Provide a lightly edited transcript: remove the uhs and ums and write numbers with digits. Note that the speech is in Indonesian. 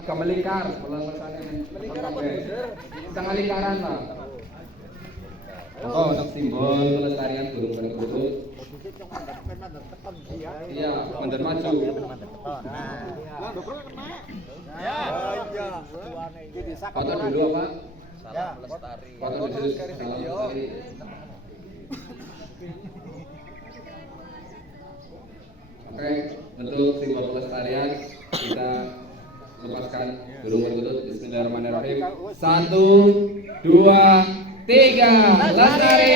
agak melingkar, setengah lingkaran lah. Oh, untuk simbol pelestarian burung perkutut. Iya, mundur maju. Foto dulu apa? Salam Lestari. Foto dulu. Salam Lestari. Oke, untuk simbol pelestarian kita lepaskan burung perkutut. Bismillahirrahmanirrahim. 1, 2, 3, lestari.